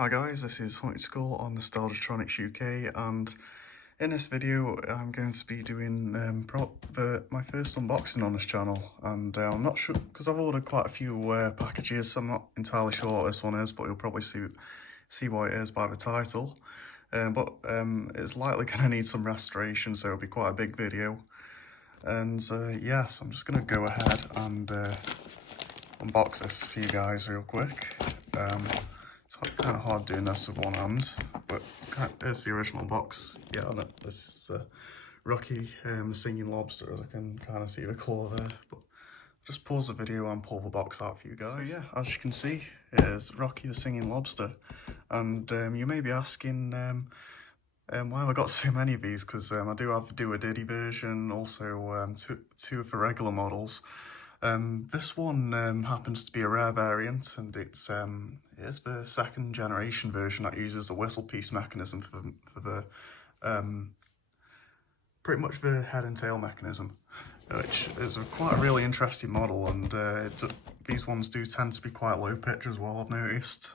Hi guys, this is Haunted Skull on Nostalgiatronics UK, and in this video I'm going to be doing my first unboxing on this channel. And I'm not sure, because I've ordered quite a few packages, so I'm not entirely sure what this one is, but you'll probably see what it is by the title. But it's likely going to need some restoration, so it'll be quite a big video. And yes, I'm just going to go ahead and unbox this for you guys real quick. It's kind of hard doing this with one hand, but here's the original box. Yeah, this is the Rocky the Singing Lobster. I can kind of see the claw there, but just pause the video and pull the box out for you guys. So yeah, as you can see, it is Rocky the Singing Lobster, and you may be asking why have I got so many of these, because I do a Diddy version, also two of the regular models. This one happens to be a rare variant, and it is the second generation version that uses the whistle piece mechanism for the pretty much the head and tail mechanism, which is quite a really interesting model. And these ones do tend to be quite low pitch as well, I've noticed.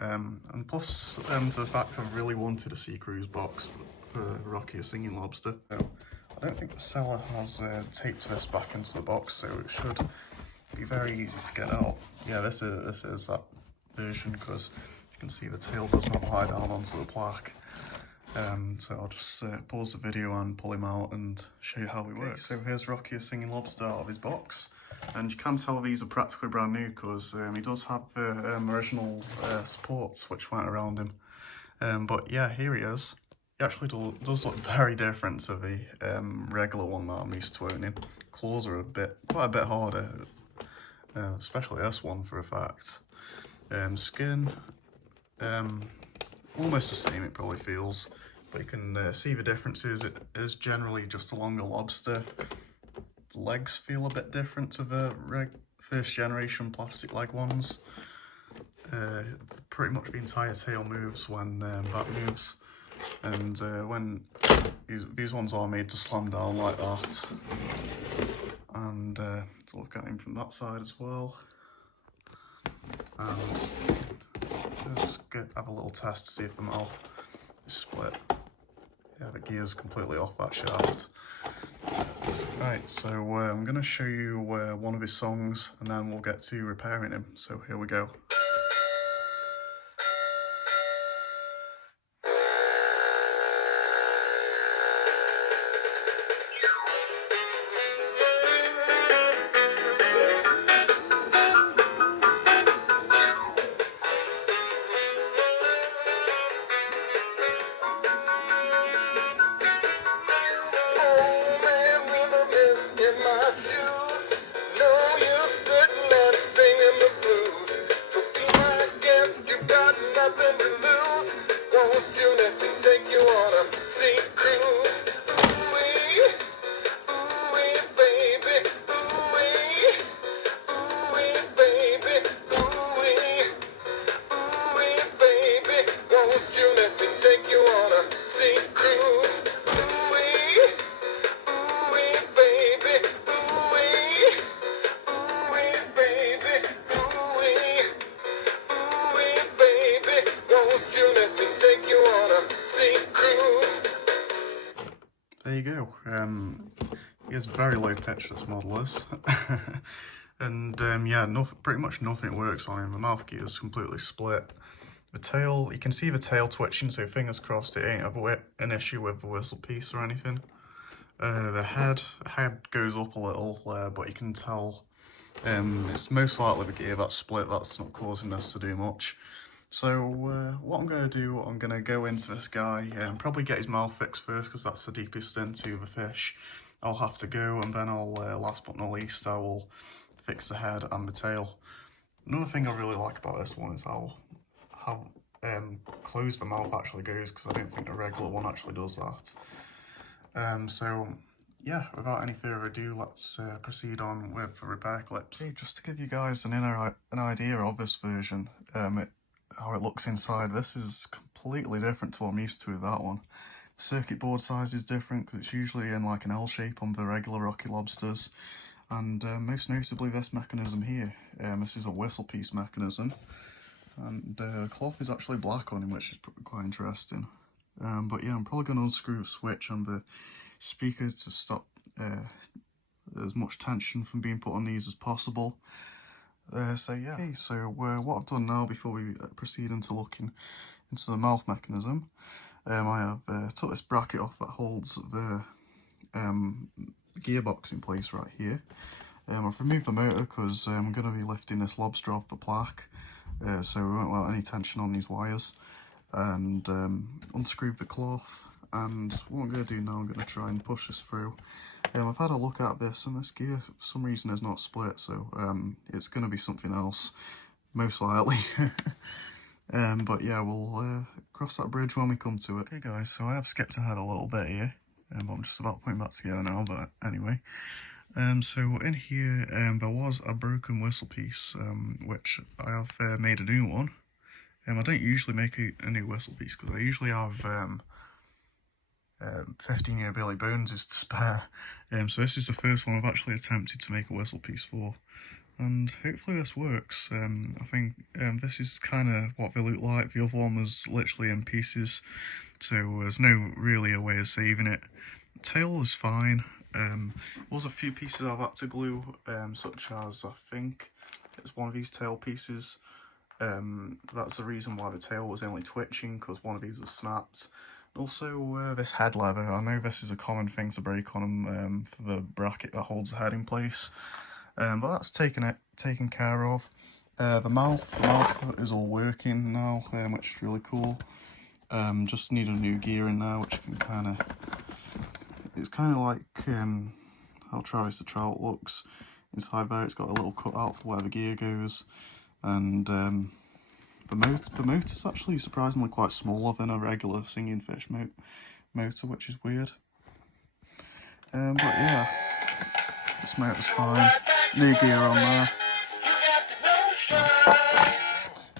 And plus, for the fact I've really wanted a Sea Cruise box for Rocky the Singing Lobster. So I don't think the seller has taped this back into the box, so it should be very easy to get out. Yeah, this is that version, because you can see the tail does not lie down onto the plaque. So I'll just pause the video and pull him out and show you how he works. So here's Rocky the Singing Lobster out of his box, and you can tell these are practically brand new, because he does have the original supports which went around him. But yeah, here he is. He actually does look very different to the regular one that I'm used to owning. Claws are quite a bit harder, especially this one for a fact. Skin, almost the same, it probably feels, but you can see the differences. It is generally just a longer lobster. The legs feel a bit different to the first generation plastic leg ones. Pretty much the entire tail moves when back moves. And when these ones are made to slam down like that. And to look at him from that side as well. And just have a little test to see if the mouth is split. Yeah, the gear's completely off that shaft. Right, so I'm going to show you one of his songs, and then we'll get to repairing him. So here we go. There you go. He is very low pitch, this model is. And yeah, pretty much nothing works on him. The mouth gear is completely split. The tail, you can see the tail twitching, so fingers crossed it ain't an issue with the whistle piece or anything. The head goes up a little, but you can tell it's most likely the gear that's split that's not causing this to do much. So what I'm going to do, I'm going to go into this guy and probably get his mouth fixed first, because that's the deepest into the fish I'll have to go, and then I'll, last but not least, I will fix the head and the tail. Another thing I really like about this one is how closed the mouth actually goes, because I don't think the regular one actually does that. So yeah, without any further ado, let's proceed on with the repair clips. Okay, just to give you guys an idea of this version, how it looks inside, this is completely different to what I'm used to with that one. The circuit board size is different, because it's usually in like an L shape on the regular Rocky Lobsters. And most notably this mechanism here, this is a whistle piece mechanism. and the cloth is actually black on him, which is quite interesting. But yeah, I'm probably going to unscrew the switch and the speaker to stop as much tension from being put on these as possible. So yeah. Okay, so what I've done now before we proceed into looking into the mouth mechanism, I have took this bracket off that holds the gearbox in place right here. I've removed the motor because I'm going to be lifting this lobster off the plaque, so we won't allow any tension on these wires, and unscrewed the cloth. And what I'm going to do now, I'm going to try and push this through. I've had a look at this, and this gear for some reason is not split, so it's going to be something else, most likely. But yeah, we'll cross that bridge when we come to it. Okay guys, so I have skipped ahead a little bit here, I'm just about putting that together now, but anyway. So in here there was a broken whistle piece, which I have made a new one. I don't usually make a new whistle piece because I usually have 15-year Billy Bones is to spare. So this is the first one I've actually attempted to make a whistle piece for, and hopefully this works. I think this is kind of what they look like. The other one was literally in pieces, so there's no really a way of saving it. The tail is fine. There was a few pieces I've had to glue, such as I think it's one of these tail pieces. That's the reason why the tail was only twitching, because one of these was snapped. Also, this head lever, I know this is a common thing to break on them for the bracket that holds the head in place, but that's taken care of. The mouth is all working now, which is really cool. Just need a new gear in there, which can it's kind of like how Travis the Trout looks. Inside there, it's got a little cutout for where the gear goes, and the motor's actually surprisingly quite smaller than a regular singing fish motor, which is weird. But yeah, this motor's fine. New gear on there. So,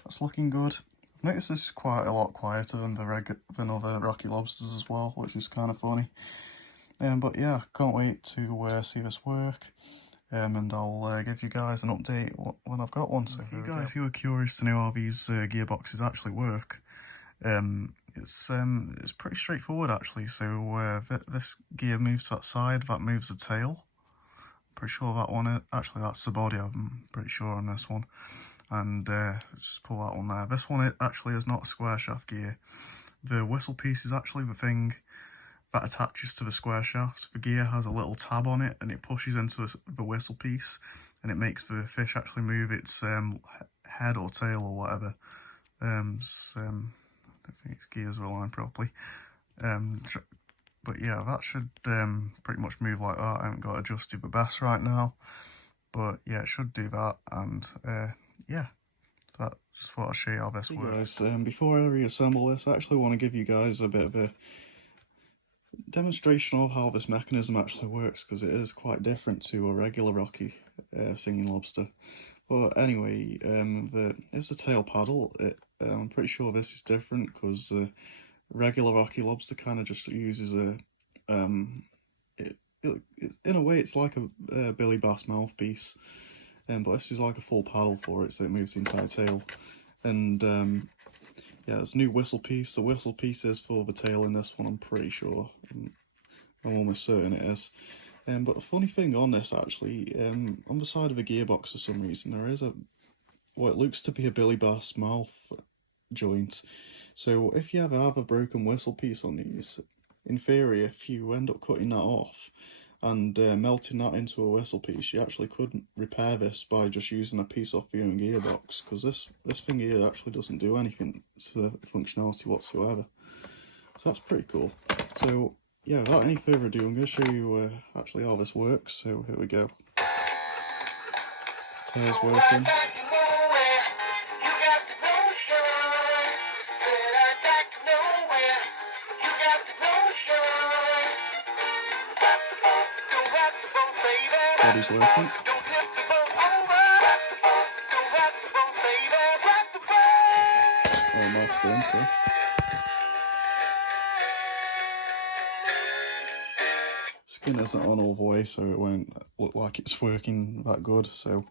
that's looking good. I've noticed this is quite a lot quieter than other Rocky Lobsters as well, which is kind of funny. But yeah, can't wait to see this work. And I'll give you guys an update when I've got one. So for you guys who are curious to know how these gearboxes actually work, it's pretty straightforward actually. So this gear moves to that side, that moves the tail. Pretty sure that one, actually that's the body, I'm pretty sure on this one. And just pull that one there. This one, it actually is not a square shaft gear. The whistle piece is actually the thing that attaches to the square shafts. The gear has a little tab on it, and it pushes into the whistle piece, and it makes the fish actually move its head or tail or whatever. I don't think its gears are aligned properly. But yeah, that should pretty much move like that. I haven't got adjusted the best right now, but yeah, it should do that. And yeah, just thought I'd show you how this works. Guys, before I reassemble this, I actually want to give you guys a bit of a demonstration of how this mechanism actually works, because it is quite different to a regular Rocky Singing Lobster. But anyway, it's the tail paddle. I'm pretty sure this is different because regular Rocky Lobster kind of just uses a in a way it's like a Billy Bass mouthpiece, but this is like a full paddle for it, so it moves the entire tail. And yeah, there's a new whistle piece. The whistle piece is for the tail in this one, I'm pretty sure. I'm almost certain it is. But the funny thing on this actually, on the side of the gearbox for some reason, there is what looks to be a Billy Bass mouth joint. So if you ever have a broken whistle piece on these, in theory, if you end up cutting that off and melting that into a whistle piece, you actually could repair this by just using a piece off your own gearbox, because this thing here actually doesn't do anything to functionality whatsoever. So that's pretty cool. So yeah, without any further ado, I'm going to show you actually how this works. So here we go. Tail's working. Body's working. Oh, mouth's going so. Skin isn't on all the way, so it won't look like it's working that good. So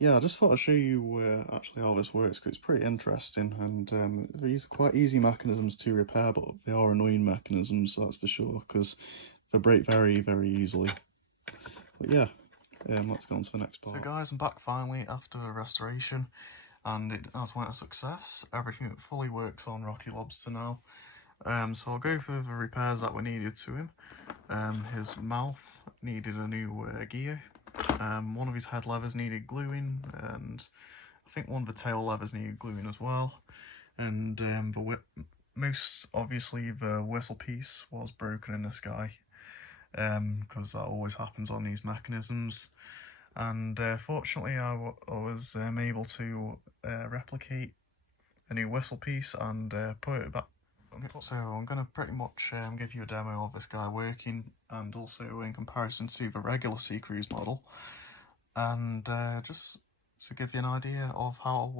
yeah, I just thought I'd show you actually how this works, because it's pretty interesting, and these are quite easy mechanisms to repair, but they are annoying mechanisms, that's for sure, because they break very, very easily. But yeah, let's go on to the next part. So guys, I'm back finally after restoration, and it has went a success. Everything fully works on Rocky Lobster now. So I'll go through the repairs that were needed to him. His mouth needed a new gear. One of his head levers needed gluing, and I think one of the tail levers needed gluing as well. And most obviously the whistle piece was broken in this guy, because that always happens on these mechanisms. And fortunately I was able to replicate a new whistle piece and put it back. So I'm going to pretty much give you a demo of this guy working, and also in comparison to the regular Sea Cruise model, and just to give you an idea of how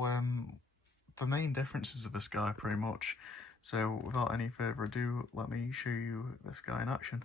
the main differences of this guy pretty much. So without any further ado, let me show you this guy in action.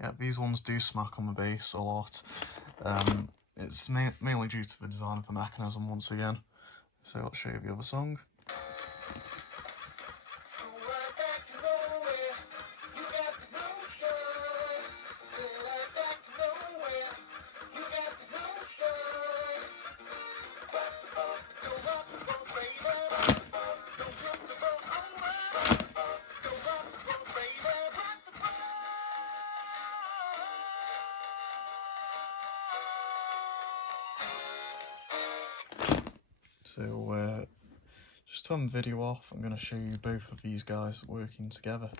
Yeah, these ones do smack on the bass a lot. It's mainly due to the design of the mechanism once again. So let's show you the other song. So just turn the video off, I'm going to show you both of these guys working together.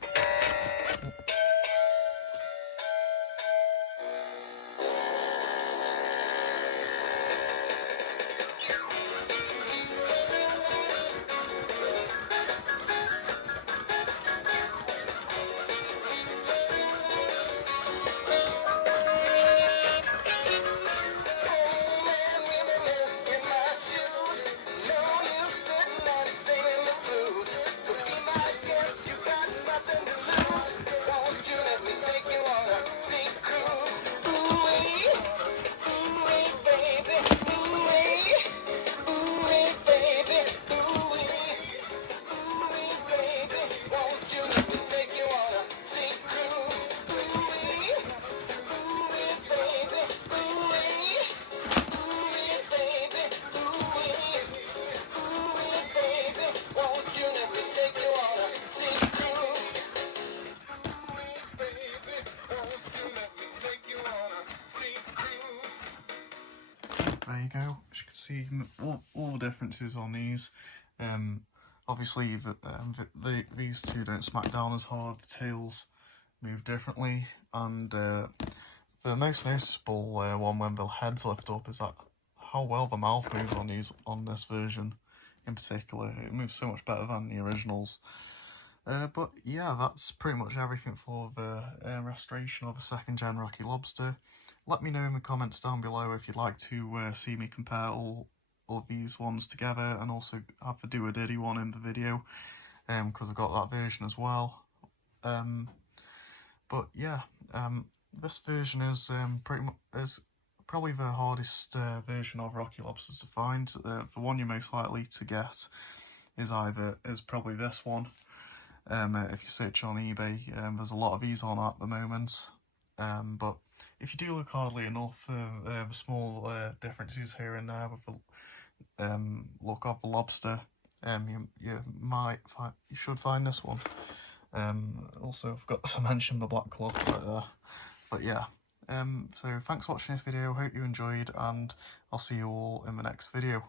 There you go. As you can see, all the differences on these. Obviously, these two don't smack down as hard. The tails move differently, and the most noticeable one when the heads lift up is that how well the mouth moves on this version in particular. It moves so much better than the originals. But yeah, that's pretty much everything for the restoration of the second gen Rocky Lobster. Let me know in the comments down below if you'd like to see me compare all of these ones together, and also have the do a diddy one in the video, because I've got that version as well. But yeah, this version is probably the hardest version of Rocky Lobster to find. The one you're most likely to get is probably this one. If you search on eBay, there's a lot of these on at the moment. But if you do look hardly enough, the small differences here and there with the look of the lobster, you should find this one. Also forgot to mention the black club right there. But yeah, so thanks for watching this video, hope you enjoyed, and I'll see you all in the next video.